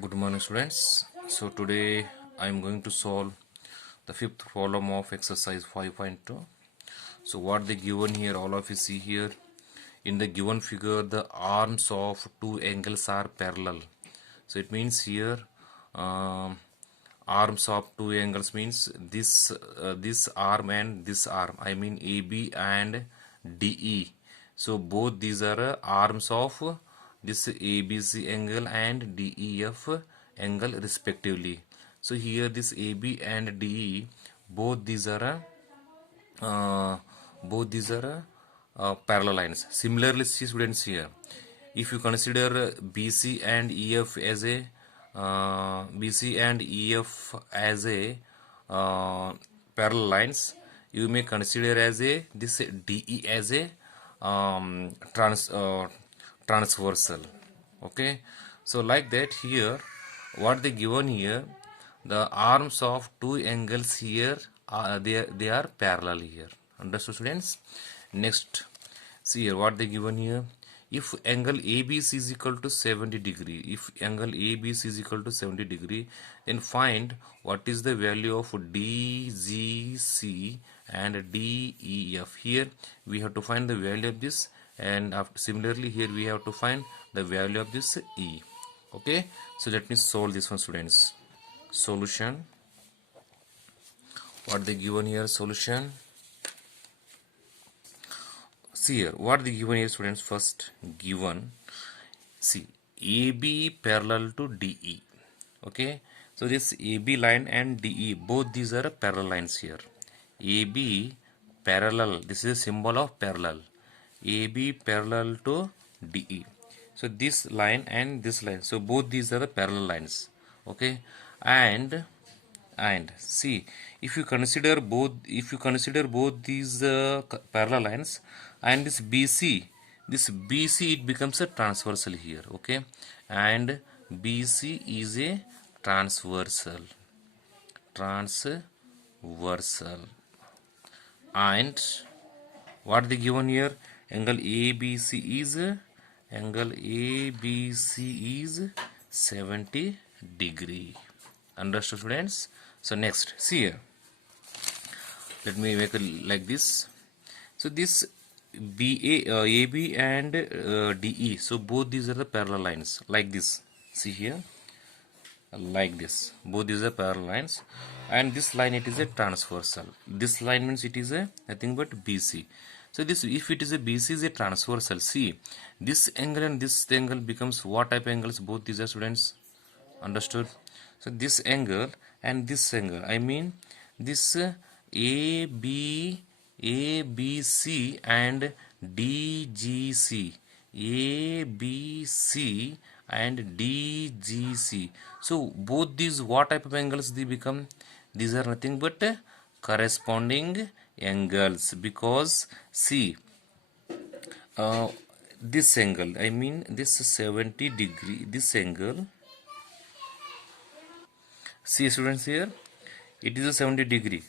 Good morning, students. So today I am going to solve the fifth problem of exercise 5.2. So what they given here, all of you see here in the given figure, the arms of two angles are parallel. So it means here um, arms of two angles means this arm and this arm. I mean AB and DE. So both these are arms of this ABC angle and DEF angle respectively. So here this AB and DE, both these are uh, parallel lines. Similarly, see students here, if you consider BC and EF as a parallel lines, you may consider as a this DE as a transversal. Okay, so like that here, what they given here, the arms of two angles here they are parallel here. Understood, students? Next, see here what they given here. If angle ABC is equal to 70 degree, if angle ABC is equal to 70 degree, then find what is the value of DGC and DEF. Here we have to find the value of this, and similarly here we have to find the value of this E. Okay, so let me solve this one, students. Solution, what they given here, solution. See here what they given here, students. First given, see, AB parallel to DE. Okay, so this AB line and DE, both these are parallel lines here. AB parallel, this is a symbol of parallel. AB parallel to DE. So this line and this line, so both these are the parallel lines. Okay, and see, if you consider both these parallel lines and this BC, it becomes a transversal here. Okay, and BC is a transversal, and what they given here, angle ABC is 70 degree. Understood, students? So next, see here, let me make it like this. So this AB and DE, so both these are the parallel lines like this. See here, like this, both these are parallel lines, and this line, it is a transversal. This line means it is a nothing but BC. So this, if it is a BC is a transversal, see, this angle and this angle becomes what type of angles? Both these are, students. Understood? So this angle and this angle, I mean this ABC and DGC, ABC and DGC. So both these, what type of angles they become? These are nothing but corresponding angles, because see, this angle, I mean this 70 degree, this angle, see students here, it is a 70 degree.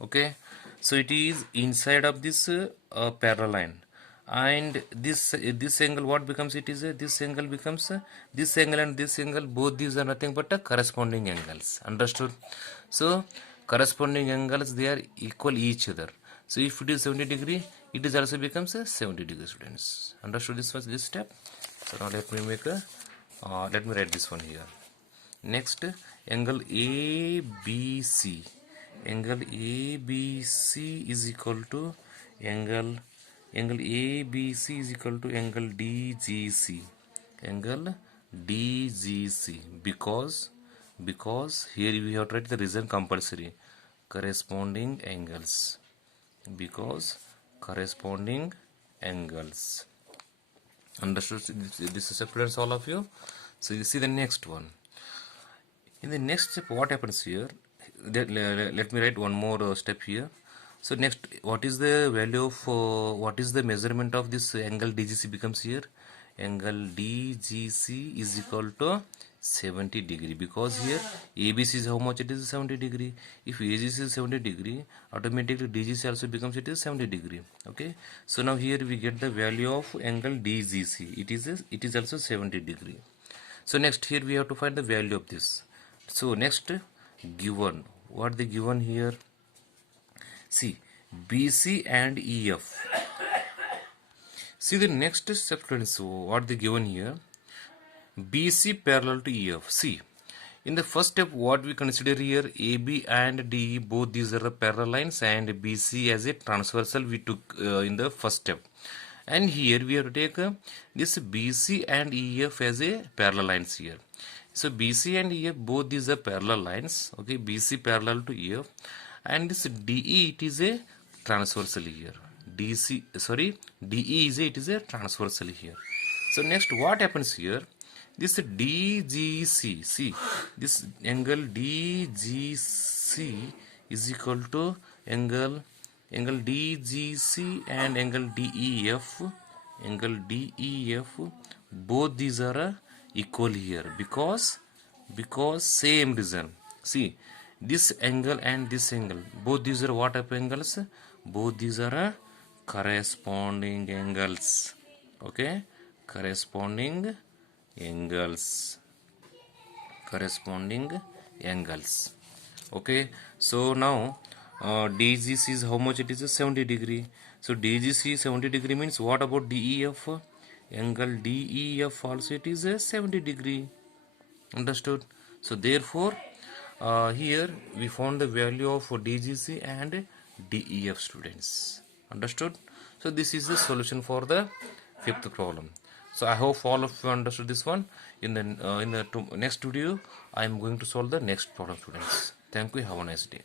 Okay, so it is inside of this parallel line, and this angle, what becomes? It is this angle becomes this angle and this angle, both these are nothing but corresponding angles. Understood? So corresponding angles, they are equal each other. So if it is 70 degree, it is also becomes a 70 degree, students. Understood this was this step? So now let me make a let me write this one here. Next, angle ABC, is equal to angle ABC is equal to angle DGC, because here we have to write the reason compulsory, corresponding angles, because corresponding angles. Understood this is students, all of you? So you see the next one. In the next step, what happens here? Let me write one more step here. So next, what is the value of what is the measurement of this angle DGC becomes here? Angle DGC is equal to 70 degree, because here ABC is how much? It is 70 degree. If AGC is 70 degree, automatically DGC also becomes it is 70 degree. Okay, so now here we get the value of angle DGC. It is also 70 degree. So next here we have to find the value of this. So next, given, what they given here, see BC and EF. See the next step, students, so what they given here, BC parallel to EF. See, in the first step, what we consider here, AB and DE, both these are parallel lines, and BC as a transversal we took in the first step. And here we have to take this BC and EF as a parallel lines here. So BC and EF, both these are parallel lines. Okay, BC parallel to EF, and this DE, it is a transversal here. DE is a transversal here. So next, what happens here? This DGC, see, this angle DGC is equal to angle DGC and angle DEF. Angle DEF, both these are equal here because same reason. See, this angle and this angle, both these are what type of angles? Both these are corresponding angles. Okay, corresponding angles. Okay, so now DGC is how much? It is a 70 degree. So DGC 70 degree means what about DEF? Angle DEF also it is a 70 degree. Understood? So therefore here we found the value of DGC and DEF, students. Understood? So this is the solution for the fifth problem. So I hope all of you understood this one. In the next video I am going to solve the next problem, students. Thank you. Have a nice day.